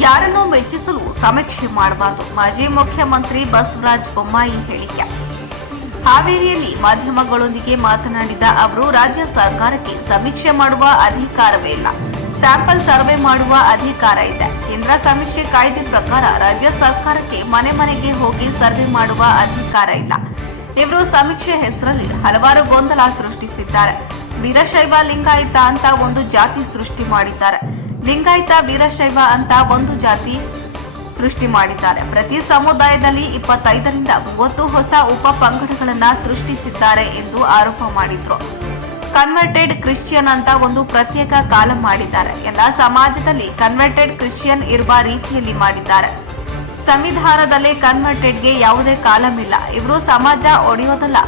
ಯಾರನ್ನೂ ಮೆಚ್ಚಿಸಲು ಸಮೀಕ್ಷೆ ಮಾಡಬಾರದು. ಮಾಜಿ ಮುಖ್ಯಮಂತ್ರಿ ಬಸವರಾಜ ಬೊಮ್ಮಾಯಿ ಹೇಳಿಕೆ. ಹಾವೇರಿಯಲ್ಲಿ ಮಾಧ್ಯಮಗಳೊಂದಿಗೆ ಮಾತನಾಡಿದ ಅವರು, ರಾಜ್ಯ ಸರ್ಕಾರಕ್ಕೆ ಸಮೀಕ್ಷೆ ಮಾಡುವ ಅಧಿಕಾರವೇ ಇಲ್ಲ. ಸ್ಯಾಂಪಲ್ ಸರ್ವೆ ಮಾಡುವ ಅಧಿಕಾರ ಇದೆ. ಕೇಂದ್ರ ಸಮೀಕ್ಷೆ ಕಾಯ್ದೆ ಪ್ರಕಾರ ರಾಜ್ಯ ಸರ್ಕಾರಕ್ಕೆ ಮನೆ ಮನೆಗೆ ಹೋಗಿ ಸರ್ವೆ ಮಾಡುವ ಅಧಿಕಾರ ಇಲ್ಲ. ಇವರು ಸಮೀಕ್ಷೆ ಹೆಸರಲ್ಲಿ ಹಲವಾರು ಗೊಂದಲ ಸೃಷ್ಟಿಸಿದ್ದಾರೆ. ವೀರಶೈವ ಲಿಂಗಾಯತ ಅಂತ ಒಂದು ಜಾತಿ ಸೃಷ್ಟಿ ಮಾಡಿದ್ದಾರೆ. ಲಿಂಗಾಯತ ವೀರಶೈವ ಅಂತ ಒಂದು ಜಾತಿ ಸೃಷ್ಟಿ ಮಾಡಿದ್ದಾರೆ. ಪ್ರತಿ ಸಮುದಾಯದಲ್ಲಿ ಇಪ್ಪತ್ತೈದರಿಂದ ಮೂವತ್ತು ಹೊಸ ಉಪ ಪಂಗಡಗಳನ್ನ ಸೃಷ್ಟಿಸಿದ್ದಾರೆ ಎಂದು ಆರೋಪ ಮಾಡಿದ್ರು. ಕನ್ವರ್ಟೆಡ್ ಕ್ರಿಶ್ಚಿಯನ್ ಅಂತ ಒಂದು ಪ್ರತ್ಯೇಕ ಕಾಲ ಮಾಡಿದ್ದಾರೆ. ಎಲ್ಲ ಸಮಾಜದಲ್ಲಿ ಕನ್ವರ್ಟೆಡ್ ಕ್ರಿಶ್ಚಿಯನ್ ಇರುವ ರೀತಿಯಲ್ಲಿ ಮಾಡಿದ್ದಾರೆ. ಸಂವಿಧಾನದಲ್ಲಿ ಕನ್ವರ್ಟೆಡ್ಗೆ ಯಾವುದೇ ಕಾಲಮಿಲ್ಲ. ಇವರು ಸಮಾಜ ಒಡೆಯೋದಲ್ಲ.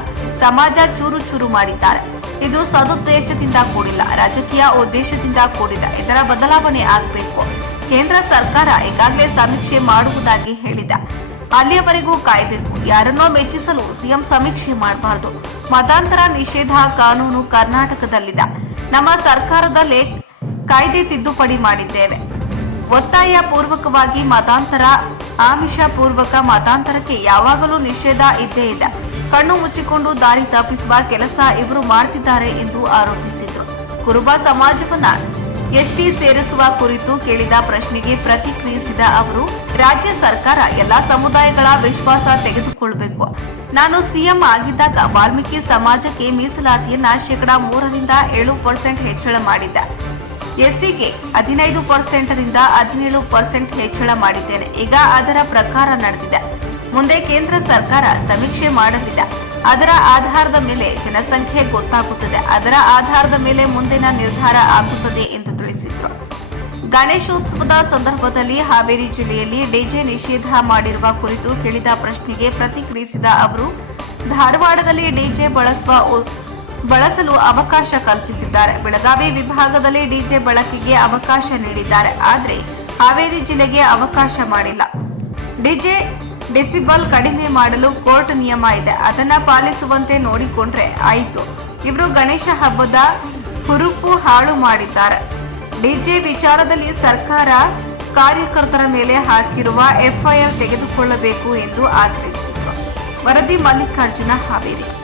ಸಮಾಜ ಚೂರು ಚೂರು ಮಾಡಿದ್ದಾರೆ. ಇದು ಸದುದ್ದೇಶದಿಂದ ಕೂಡಿಲ್ಲ. ರಾಜಕೀಯ ಉದ್ದೇಶದಿಂದ ಕೂಡಿದ. ಇದರ ಬದಲಾವಣೆ ಆಗಬೇಕು. ಕೇಂದ್ರ ಸರ್ಕಾರ ಈಗಾಗಲೇ ಸಮೀಕ್ಷೆ ಮಾಡುವುದಾಗಿ ಹೇಳಿದ. ಅಲ್ಲಿಯವರೆಗೂ ಕಾಯಬೇಕು. ಯಾರನ್ನೋ ಮೆಚ್ಚಿಸಲು ಸಿಎಂ ಸಮೀಕ್ಷೆ ಮಾಡಬಾರದು. ಮತಾಂತರ ನಿಷೇಧ ಕಾನೂನು ಕರ್ನಾಟಕದಲ್ಲಿದೆ. ನಮ್ಮ ಸರ್ಕಾರದಲ್ಲೇ ಕಾಯ್ದೆ ತಿದ್ದುಪಡಿ ಮಾಡಿದ್ದೇವೆ. ಒತ್ತಾಯ ಪೂರ್ವಕವಾಗಿ ಮತಾಂತರ, ಆಮಿಷ ಪೂರ್ವಕ ಮತಾಂತರಕ್ಕೆ ಯಾವಾಗಲೂ ನಿಷೇಧ ಇದ್ದೇ ಇದೆ. ಕಣ್ಣು ಮುಚ್ಚಿಕೊಂಡು ದಾರಿ ತಪ್ಪಿಸುವ ಕೆಲಸ ಇವರು ಮಾಡ್ತಿದ್ದಾರೆ ಎಂದು ಆರೋಪಿಸಿದರು. ಕುರುಬ ಸಮಾಜವನ್ನ ಎಸ್ಟಿ ಸೇರಿಸುವ ಕುರಿತು ಕೇಳಿದ ಪ್ರಶ್ನೆಗೆ ಪ್ರತಿಕ್ರಿಯಿಸಿದ ಅವರು, ರಾಜ್ಯ ಸರ್ಕಾರ ಎಲ್ಲಾ ಸಮುದಾಯಗಳ ವಿಶ್ವಾಸ ತೆಗೆದುಕೊಳ್ಳಬೇಕು ನಾನು ಸಿಎಂ ಆಗಿದ್ದಾಗ ವಾಲ್ಮೀಕಿ ಸಮಾಜಕ್ಕೆ ಮೀಸಲಾತಿಯನ್ನ ಶೇಕಡಾ ಮೂರರಿಂದ ಏಳು ಪರ್ಸೆಂಟ್ ಹೆಚ್ಚಳ ಮಾಡಿದ್ದೆ. ಎಸ್ಸಿಗೆ ಹದಿನೈದು ಪರ್ಸೆಂಟ್ರಿಂದ ಹದಿನೇಳು ಪರ್ಸೆಂಟ್ ಹೆಚ್ಚಳ ಮಾಡಿದ್ದೇನೆ. ಈಗ ಅದರ ಪ್ರಕಾರ ನಡೆದಿದೆ. ಮುಂದೆ ಕೇಂದ್ರ ಸರ್ಕಾರ ಸಮೀಕ್ಷೆ ಮಾಡಲಿದೆ. ಅದರ ಆಧಾರದ ಮೇಲೆ ಜನಸಂಖ್ಯೆ ಗೊತ್ತಾಗುತ್ತದೆ. ಅದರ ಆಧಾರದ ಮೇಲೆ ಮುಂದಿನ ನಿರ್ಧಾರ ಆಗುತ್ತದೆ ಎಂದು ತಿಳಿಸಿದರು. ಗಣೇಶೋತ್ಸವದ ಸಂದರ್ಭದಲ್ಲಿ ಹಾವೇರಿ ಜಿಲ್ಲೆಯಲ್ಲಿ ಡಿಜೆ ನಿಷೇಧ ಮಾಡಿರುವ ಕುರಿತು ಕೇಳಿದ ಪ್ರಶ್ನೆಗೆ ಪ್ರತಿಕ್ರಿಯಿಸಿದ ಅವರು, ಧಾರವಾಡದಲ್ಲಿ ಡಿಜೆ ಬಳಸುವ ಬಳಸಲು ಅವಕಾಶ ಕಲ್ಪಿಸಿದ್ದಾರೆ. ಬೆಳಗಾವಿ ವಿಭಾಗದಲ್ಲಿ ಡಿಜೆ ಬಳಕೆಗೆ ಅವಕಾಶ ನೀಡಿದ್ದಾರೆ. ಆದರೆ ಹಾವೇರಿ ಜಿಲ್ಲೆಗೆ ಅವಕಾಶ ಮಾಡಿಲ್ಲ. ಡಿಜೆ ಡೆಸಿಬಲ್ ಕಡಿಮೆ ಮಾಡಲು ಕೋರ್ಟ್ ನಿಯಮ ಇದೆ. ಅದನ್ನ ಪಾಲಿಸುವಂತೆ ನೋಡಿಕೊಂಡ್ರೆ ಆಯಿತು. ಇವರು ಗಣೇಶ ಹಬ್ಬದ ಹುರುಪು ಹಾಳು ಮಾಡಿದ್ದಾರೆ. ಡಿಜೆ ವಿಚಾರದಲ್ಲಿ ಸರ್ಕಾರ ಕಾರ್ಯಕರ್ತರ ಮೇಲೆ ಹಾಕಿರುವ ಎಫ್ಐಆರ್ ತೆಗೆದುಕೊಳ್ಳಬೇಕು ಎಂದು ಆಗ್ರಹಿಸಿದರು. ವರದಿ ಮಲ್ಲಿಕಾರ್ಜುನ ಹಾವೇರಿ.